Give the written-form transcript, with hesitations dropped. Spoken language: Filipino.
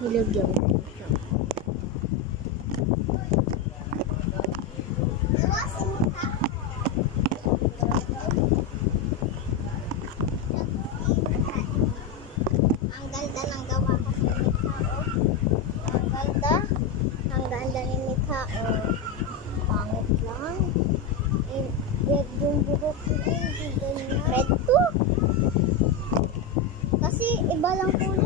Nilagyan ko siya. Ang ganda ng gawa ko sa Mikha, oh. Ang ganda. Ang ganda ni Mikha, oh. Pangit lang. Red yung buhok niya. Red to. Kasi iba lang po